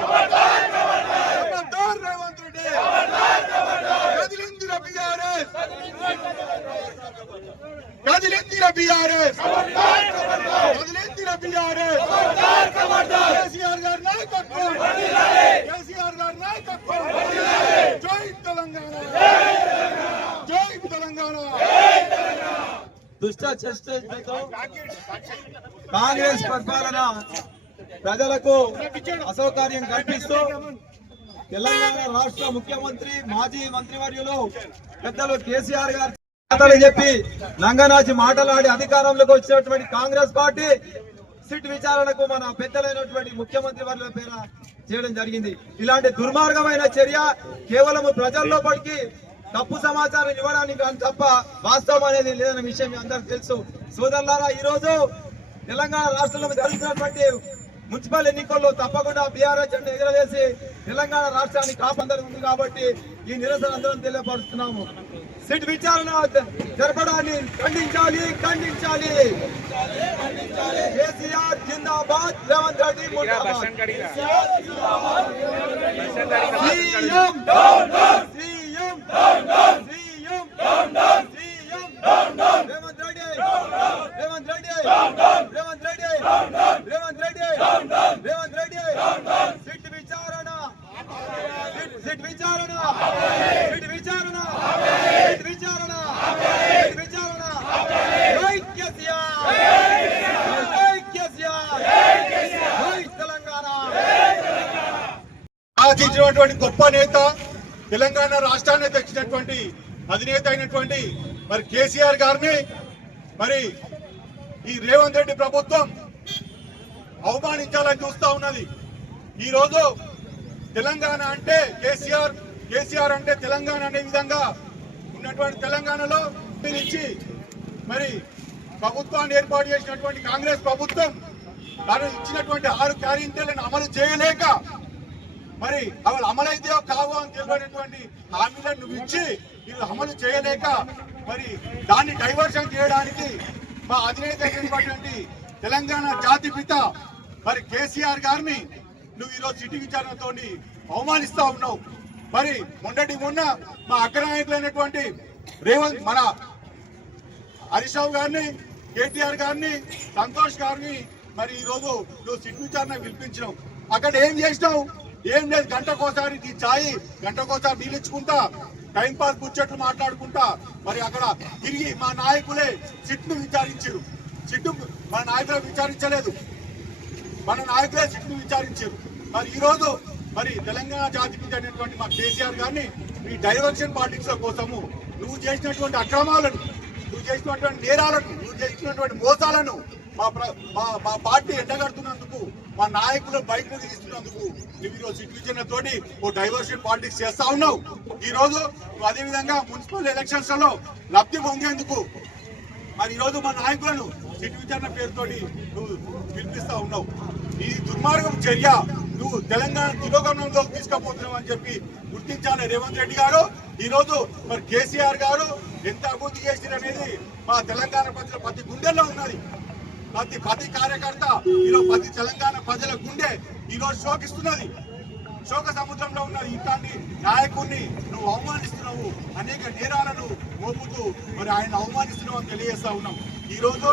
ఖబర్దార్ రేవంత్ రెడ్డి. కదిలిందిర బీఆర్ఎస్. కదిలిందిర బీఆర్ఎస్. కదిలిందిర బీఆర్ఎస్. కేసీఆర్ గారి నాయకత్వం. కేసీఆర్ గారి నాయకత్వం. జై తెలంగాణ. జై తెలంగాణ. దుష్ట చర్చతో కాంగ్రెస్ పరిపాలన ప్రజలకు అసౌకర్యం కల్పిస్తూ తెలంగాణ రాష్ట్ర ముఖ్యమంత్రి మాజీ మంత్రివర్యులు పెద్దలు కేసీఆర్ గారు మాటలు చెప్పి నంగనాచి మాటలాడి అధికారంలోకి వచ్చినటువంటి కాంగ్రెస్ పార్టీ సిట్ విచారణకు మన పెద్దలైనటువంటి ముఖ్యమంత్రి వర్యుల పేర చేయడం జరిగింది. ఇలాంటి దుర్మార్గమైన చర్య కేవలం ప్రజల్లోపలికి తప్పు సమాచారం ఇవ్వడానికి కానీ తప్ప వాస్తవం అనేది లేదన్న విషయం మీ అందరికి తెలుసు. సోదరులారా ఈరోజు తెలంగాణ రాష్ట్రంలో జరుగుతున్నటువంటి మున్సిపల్ ఎన్నికల్లో తప్పకుండా బీఆర్ఎస్ జెండా ఎగరవేసి తెలంగాణ రాష్ట్రాన్ని కాపందరి ఉంది కాబట్టి ఈ నిరసన అందరం తెలియపరుస్తున్నాము. సిట్ విచారణ జరపడాన్ని ఖండించాలి ఖండించాలి. కేసీఆర్ జిందాబాద్ Revanth Reddy murdabad CM CM CM CM Revanth Reddy Revanth Reddy Revanth Reddy Revanth Reddy Revanth Reddy SIT విచారణ సిట్ సిట్ విచారణ సిట్ విచారణ సిట్ విచారణ సిట్ విచారణ జై కేసీఆర్ జై కేసీఆర్ జై తెలంగాణ ఆశించినటువంటి గొప్ప నేత తెలంగాణ రాష్ట్రాన్ని తెచ్చినటువంటి అధినేత అయినటువంటి మరి కేసీఆర్ గారిని మరి ఈ రేవంత్ రెడ్డి ప్రభుత్వం అవమానించాలని చూస్తా ఉన్నది. ఈ రోజు తెలంగాణ అంటే కేసీఆర్ కేసీఆర్ అంటే తెలంగాణ అనే విధంగా ఉన్నటువంటి తెలంగాణలో నుంచి మరి ప్రభుత్వాన్ని ఏర్పాటు చేసినటువంటి కాంగ్రెస్ ప్రభుత్వం తాను ఇచ్చినటువంటి ఆరు క్యారెంటీలను అమలు చేయలేక మరి అవి అమలైతే కావు అని తెలియనటువంటి హామీలను నువ్వు ఇచ్చి వీళ్ళు అమలు చేయలేక మరి దాన్ని డైవర్షన్ చేయడానికి మా అధినేత అయినటువంటి తెలంగాణ జాతి పిత మరి కేసీఆర్ గారిని నువ్వు ఈరోజు సిటీ విచారణతో అవమానిస్తా ఉన్నావు. మరి మొన్నటి మొన్న మా అగ్రనాయకులైనటువంటి రేవంత్ మన హరీష్ రావు గారిని కేటీఆర్ గారిని సంతోష్ గారిని మరి ఈరోజు నువ్వు సిట్ విచారణ పిలిపించినావు. అక్కడ ఏం చేసినావు? ఏం లేదు గంటకోసారి నీ ఛాయ్ గంటకోసారి నీళ్ళు ఇచ్చుకుంటా టైం పాస్ కూర్చోట్లు మాట్లాడుకుంటా. మరి అక్కడ తిరిగి మా నాయకులే సిట్ను విచారించారు. సిట్టు మన నాయకులే విచారించలేదు. మన నాయకులే సిట్ను విచారించారు. మరి ఈరోజు మరి తెలంగాణ జాతికి అనేటువంటి మా కేసీఆర్ గారిని ఈ డైవర్షన్ పాలిటిక్స్ కోసము నువ్వు చేసినటువంటి అక్రమాలను నువ్వు చేసినటువంటి నేరాలను నువ్వు చేసినటువంటి మోసాలను మా మా మా పార్టీ ఎండగడుతున్నందుకు మా నాయకులు బయట తీస్తున్నందుకు నువ్వు ఈరోజు సిట్యువేషన్ తోటి ఓ డైవర్షన్ పాలిటిక్స్ చేస్తా ఉన్నావు ఈ రోజు నువ్వు అదే విధంగా మున్సిపల్ ఎలక్షన్స్లో లబ్ధి పొందేందుకు మరి ఈరోజు మా నాయకులను సిట్ విచారణ పేరుతోటి నువ్వు పిలిపిస్తా ఉన్నావు. ఈ దుర్మార్గం చర్య నువ్వు తెలంగాణ తిరోగమనంలో తీసుకుపోతున్నావు అని చెప్పి గుర్తించాలి రేవంత్ రెడ్డి గారు. ఈరోజు మరి కేసీఆర్ గారు ఎంత అభివృద్ధి చేసిన అనేది మా తెలంగాణ ప్రజల ప్రతి గుండెల్లో ఉన్నది. ప్రతి ప్రతి కార్యకర్త ఈరోజు ప్రతి తెలంగాణ ప్రజల గుండె ఈరోజు శోకిస్తున్నది. శోక సముద్రంలో ఉన్న ఇట్లాంటి నాయకుడిని నువ్వు అవమానిస్తున్నావు అనేక నేరాలను మోపుతూ మరి ఆయన అవమానిస్తున్నావు అని తెలియజేస్తా ఉన్నాం. ఈ రోజు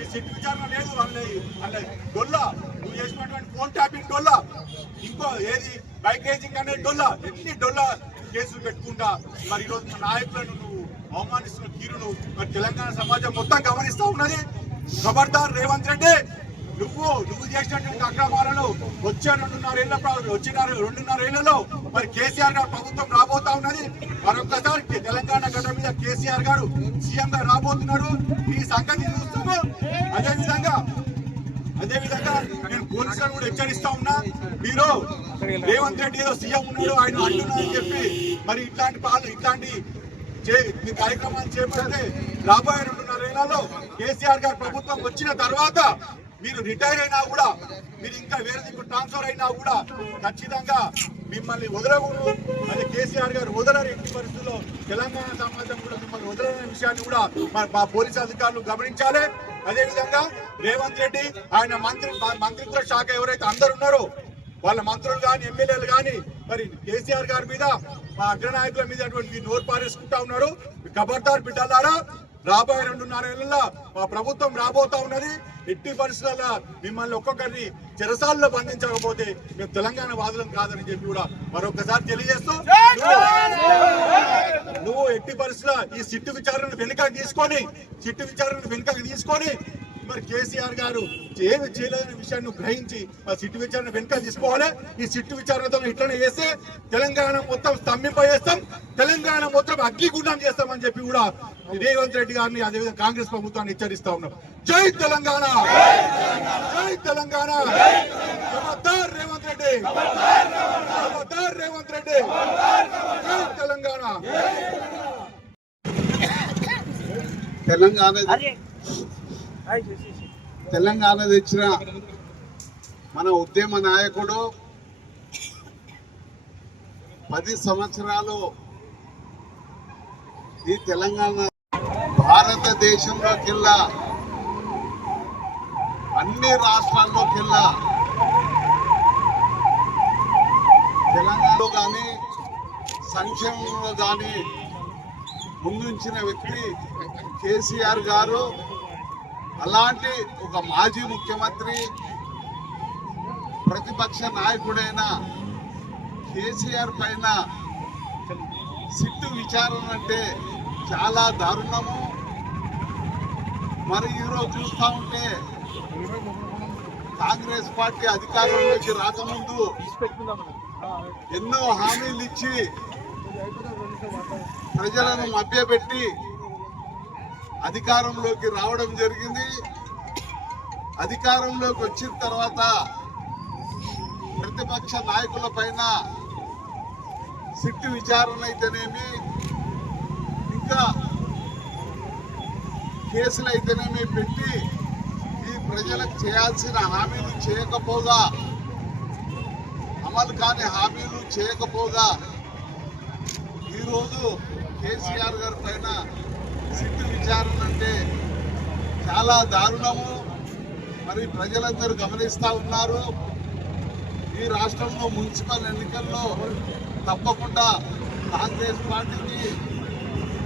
ఈ సిట్ విచారణ లేదు వాళ్ళ వాళ్ళ డొల్ల నువ్వు చేసినటువంటి ఫోన్ ట్యాపింగ్ డొల్ల ఇంకో ఏది బైక్ రేసింగ్ అనే డొల్ల ఎన్ని డొల్ల కేసులు పెట్టుకుంటా మరి ఈ రోజు నాయకులను నువ్వు అవమానిస్తున్న తీరును మరి తెలంగాణ సమాజం మొత్తం గమనిస్తా ఉన్నది. ఖబర్దార్ రేవంత్ రెడ్డి నువ్వు నువ్వు చేసినటువంటి అక్రమాలను వచ్చే రెండున్నర ఏళ్ళ వచ్చిన రెండున్నర ఏళ్ళలో మరి కేసీఆర్ గారు ప్రభుత్వం రాబోతా ఉన్నది. మరొకసారి తెలంగాణ గడ్డ మీద కేసీఆర్ గారు సీఎం గా రాబోతున్నారు. ఈ సంగతి చూస్తాము అదే విధంగా అదే విధంగా నేను పోలీసులను కూడా హెచ్చరిస్తా ఉన్నా. మీరు రేవంత్ రెడ్డి ఏదో సీఎం ఉన్నాడు ఆయన అంటున్నారని చెప్పి మరి ఇట్లాంటి పాలు ఇట్లాంటి మీ కార్యక్రమాలు చేపడితే రాబోయే రెండున్నర ఏళ్ళలో కేసీఆర్ గారు ప్రభుత్వం వచ్చిన తర్వాత మీరు రిటైర్ అయినా కూడా మీరు ఇంకా వేరే దిక్కు ట్రాన్స్ఫర్ అయినా కూడా ఖచ్చితంగా మిమ్మల్ని వదలకూడదు. అదే కేసీఆర్ గారు వదలని ఎట్టి పరిస్థితుల్లో. తెలంగాణ సమాజం కూడా మిమ్మల్ని వదలనే విషయాన్ని కూడా మా- మా పోలీసు అధికారులు గమనించాలి. అదేవిధంగా రేవంత్ రెడ్డి ఆయన మంత్రి మంత్రిత్వ శాఖ ఎవరైతే అందరు ఉన్నారో వాళ్ళ మంత్రులు కానీ ఎమ్మెల్యేలు కానీ మరి కేసీఆర్ గారి మీద మా అగ్రనాయకుల మీద అటువంటి నోరు పారేసుకుంటా ఉన్నారు. ఖబర్దార్ బిడ్డలారా రాబోయే రెండున్నర ఏళ్ళలో మా ప్రభుత్వం రాబోతా ఉన్నది. ఎట్టి పరిస్థితుల్లో మిమ్మల్ని ఒక్కొక్కరిని చెరసాల్లో బంధించకపోతే మేము తెలంగాణ వాదులం కాదని చెప్పి కూడా మరొకసారి తెలియజేస్తూ నువ్వు ఎట్టి పరిస్థితుల్లో ఈ సిట్టు విచారణను వెనుకకు తీసుకొని సిట్టు విచారణను వెనుకకు తీసుకొని మరి కేసీఆర్ గారు ఏమి చేయలేదనే విషయాన్ని గ్రహించి ఆ సిట్టు విచారణ వెనుక తీసుకోవాలి. ఈ సిట్టు విచారణతో ఇట్లనే చేస్తే తెలంగాణ మొత్తం స్తంభింపజేస్తాం. తెలంగాణ మొత్తం అగ్నిగుండం చేస్తామని చెప్పి కూడా రేవంత్ రెడ్డి గారిని అదేవిధంగా కాంగ్రెస్ ప్రభుత్వాన్ని హెచ్చరిస్తా ఉన్నాం. జై తెలంగాణ! జై తెలంగాణ! రేవంత్ రెడ్డి! రేవంత్ రెడ్డి! జై తెలంగాణ! తెలంగాణ తెలంగాణ తెచ్చిన మన ఉద్యమ నాయకుడు పది సంవత్సరాలు ఈ తెలంగాణ భారతదేశంలోకెల్లా అన్ని రాష్ట్రాల్లోకెల్లా తెలంగాణలో కానీ సంక్షేమంలో కానీ ముందుంచిన వ్యక్తి కేసీఆర్ గారు అలాంటి ఒక మాజీ ముఖ్యమంత్రి ప్రతిపక్ష నాయకుడైన కేసీఆర్ పైన సిట్టు విచారణ అంటే చాలా దారుణము. మరి ఈరోజు చూస్తూ ఉంటే కాంగ్రెస్ పార్టీ అధికారంలోకి రాకముందు ఎన్నో హామీలు ఇచ్చి ప్రజలను మభ్యపెట్టి అధికారంలోకి రావడం జరిగింది. అధికారంలోకి వచ్చిన తర్వాత ప్రతిపక్ష నాయకుల పైన సిట్టు విచారణ అయితేనేమి ఇంకా కేసులు అయితేనేమి పెట్టి ఈ ప్రజలకు చేయాల్సిన హామీలు చేయకపోగా అమలు కాని హామీలు చేయకపోగా ఈరోజు కేసీఆర్ గారి పైన సిట్ విచారణ అంటే చాలా దారుణము. మరి ప్రజలందరూ గమనిస్తూ ఉన్నారు. ఈ రాష్ట్రంలో మున్సిపల్ ఎన్నికల్లో తప్పకుండా కాంగ్రెస్ పార్టీకి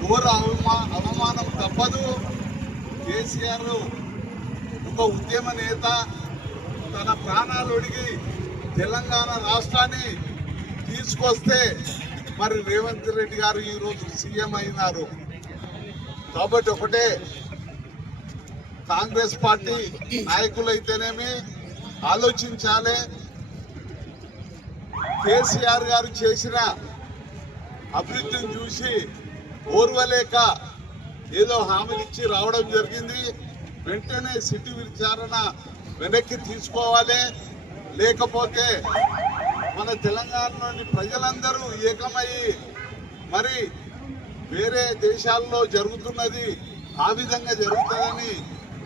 ఘోర అవమా అవమానం తప్పదు. కేసీఆర్ ఒక ఉద్యమ నేత. తన ప్రాణాలు ఒడిగి తెలంగాణ రాష్ట్రాన్ని తీసుకొస్తే మరి రేవంత్ రెడ్డి గారు ఈరోజు సీఎం అయినారు. కాబట్టి ఒకటే కాంగ్రెస్ పార్టీ నాయకులైతేనేమి ఆలోచించాలి. కేసీఆర్ గారు చేసిన అభివృద్ధిని చూసి ఓర్వలేక ఏదో హామీలు ఇచ్చి రావడం జరిగింది. వెంటనే సిటీ విచారణ వెనక్కి తీసుకోవాలి. లేకపోతే మన తెలంగాణలోని ప్రజలందరూ ఏకమయ్యి మరి వేరే దేశాల్లో జరుగుతున్నది ఆ విధంగా జరుగుతుందని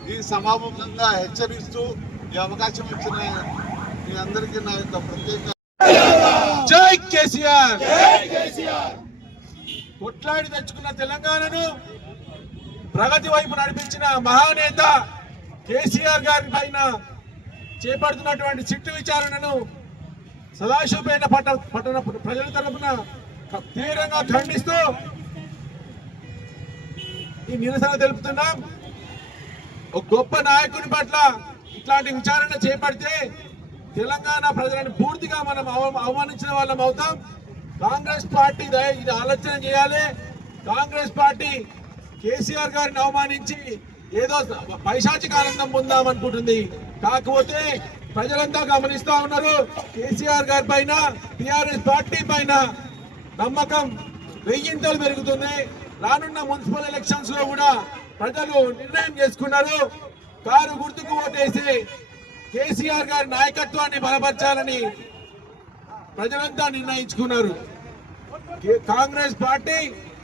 ఈ సమాపంగా హెచ్చరిస్తూ ఈ అవకాశం ఇచ్చిన మీ అందరికీ నా యొక్క ప్రత్యేక జై కేసీఆర్! కొట్లాడి తెచ్చుకున్న తెలంగాణను ప్రగతి వైపు నడిపించిన మహానేత కేసీఆర్ గారి పైన చేపడుతున్నటువంటి చిట్టు విచారణను సదాశివపేట పట్ట పట్టణ ప్రజల తరపున తీవ్రంగా ఖండిస్తూ ఈ నిరసన తెలుపుతున్నాం. ఒక గొప్ప నాయకుని పట్ల ఇట్లాంటి విచారణ చేపడితే తెలంగాణ ప్రజలను పూర్తిగా మనం అవ- అవమానించిన వాళ్ళం అవుతాం. కాంగ్రెస్ పార్టీ ఇది ఆలోచన చేయాలి. కాంగ్రెస్ పార్టీ కేసీఆర్ గారిని అవమానించి ఏదో పైశాచిక ఆనందం పొందామనుకుంటుంది కాకపోతే ప్రజలంతా గమనిస్తా ఉన్నారు. కేసీఆర్ గారి పైన టిఆర్ఎస్ పార్టీ పైన నమ్మకం వెయ్యింతలు పెరుగుతున్నాయి. రానున్న మున్సిపల్ ఎలక్షన్స్లో కూడా ప్రజలు నిర్ణయం చేసుకున్నారు. కారు గుర్తుకు ఓటేసి కేసీఆర్ గారి నాయకత్వాన్ని బలపరచాలని ప్రజలంతా నిర్ణయించుకున్నారు. కాంగ్రెస్ పార్టీ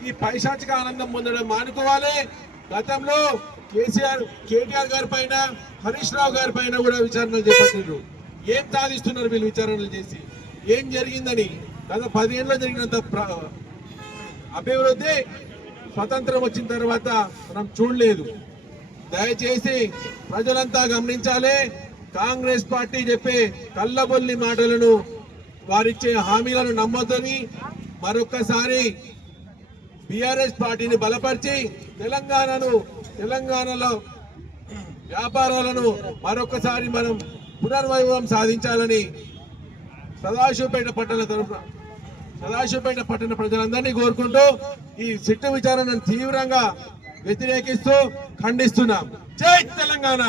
ఈ పైశాచిక ఆనందం పొందడం మానుకోవాలి. గతంలో కేసీఆర్ కేటీఆర్ గారి పైన హరీష్ రావు గారి పైన కూడా విచారణలు చేపట్టారు ఏం సాధిస్తున్నారు వీళ్ళు విచారణలు చేసి? ఏం జరిగిందని? గత పదేళ్ళలో జరిగినంత అభివృద్ధి స్వతంత్రం వచ్చిన తర్వాత మనం చూడలేదు. దయచేసి ప్రజలంతా గమనించాలి. కాంగ్రెస్ పార్టీ చెప్పే కళ్ళబొల్లి మాటలను వారిచ్చే హామీలను నమ్మొద్దని మరొక్కసారి బీఆర్ఎస్ పార్టీని బలపరిచి తెలంగాణను తెలంగాణలో వ్యాపారాలను మరొకసారి మనం పునర్వైభవం సాధించాలని సదాశివపేట పట్టణ తరఫున సదాశివపేట పట్టణ ప్రజలందరినీ కోరుకుంటూ ఈ సిట్టు విచారణను తీవ్రంగా వ్యతిరేకిస్తూ ఖండిస్తున్నాం జై తెలంగాణ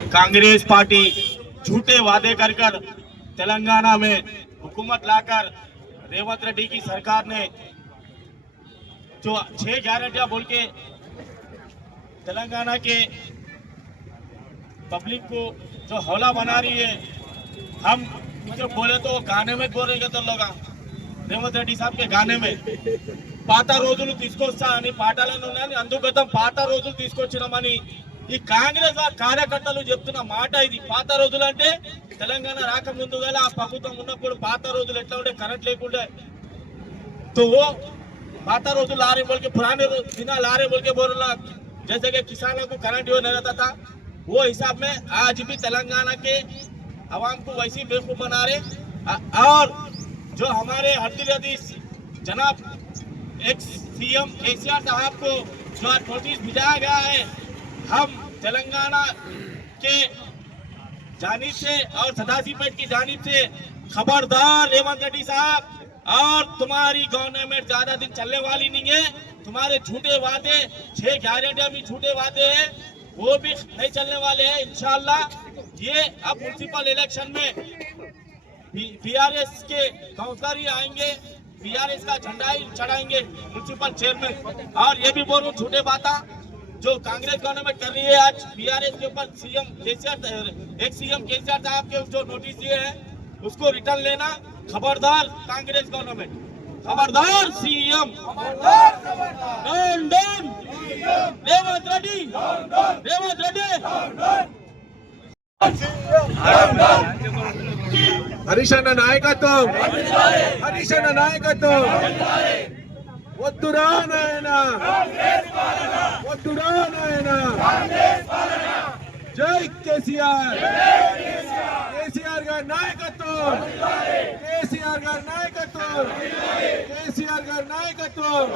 कांग्रेस पार्टी झूठे वादे कर कर तेलंगाना में हुकूमत लाकर रेवंत रेड्डी की सरकार ने जो छह गारंटियां बोल के तेलंगाना के पब्लिक को जो हौला बना रही है हम जो बोले तो गाने में बोलेंगे तो लोग రేవంత్ రెడ్డి సాబ్ కే గానే మే పాత రోజులు తీసుకొస్తా అని పాటలను ఉన్నాయని అందుకోసం పాత రోజులు తీసుకొచ్చినామని ఈ కాంగ్రెస్ వా- కార్యకర్తలు చెప్తున్న మాట ఇది పాత రోజులు అంటే తెలంగాణ రాకముందు గల ఆ ప్రభుత్వం ఉన్నప్పుడు పాత రోజులు ఎట్లా ఉండే కరెంట్ లేకుండే तो वो माता रोज ला रहे बोल के पुराने रोज बिना ला रहे बोल के बोल रहा जैसे कि किसानों को करंट नहीं रहता था वो हिसाब में आज भी तेलंगाना के आवाम को वैसी बेवकूफ़ बना रहे और जो हमारे अदीस जनाब एक्स सीएम केसीआर साहब को जो नोटिस भिजाया गया है, हम तेलंगाना के जानिब से और सदासीपेट की जानिब से खबरदार रेवंत रेड्डी साहब, और तुम्हारी गवर्नमेंट ज़्यादा दिन चलने वाली नहीं है। तुम्हारे झूठे वादे, छह गारंटियाँ भी झूठे वादे हैं, वो भी नहीं चलने वाले हैं, इंशाल्लाह। ये अब म्यूनसिपल इलेक्शन में बीआरएस के काउंसलर ही आएँगे बीआरएस का झंडा ही चढ़ाएँगे म्यूनसिपल चेयरमैन और ये भी बोल झूठे बात जो कांग्रेस गवर्नमेंट कर रही है आज बीआरएस के ऊपर सीएम केसीआर एक सीएम केसीआर साहब के जो नोटिस दिए हैं उसको रिटर्न लेना खबरदार कांग्रेस गवर्नमेंट खबरदार सीएम रेवंत रेड्डी। रेवंत रेड्डी। హరీష్ అన్న నాయకత్వం. హరీష్ అన్న నాయకత్వం. వద్దురా నాయన. వద్దురా నాయన. జై కేసీఆర్. కేసీఆర్ గారి నాయకత్వం. కేసీఆర్ గారి నాయకత్వం. కేసీఆర్ గారి నాయకత్వం.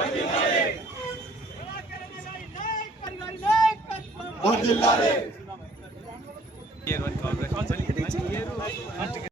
Year one congratulations.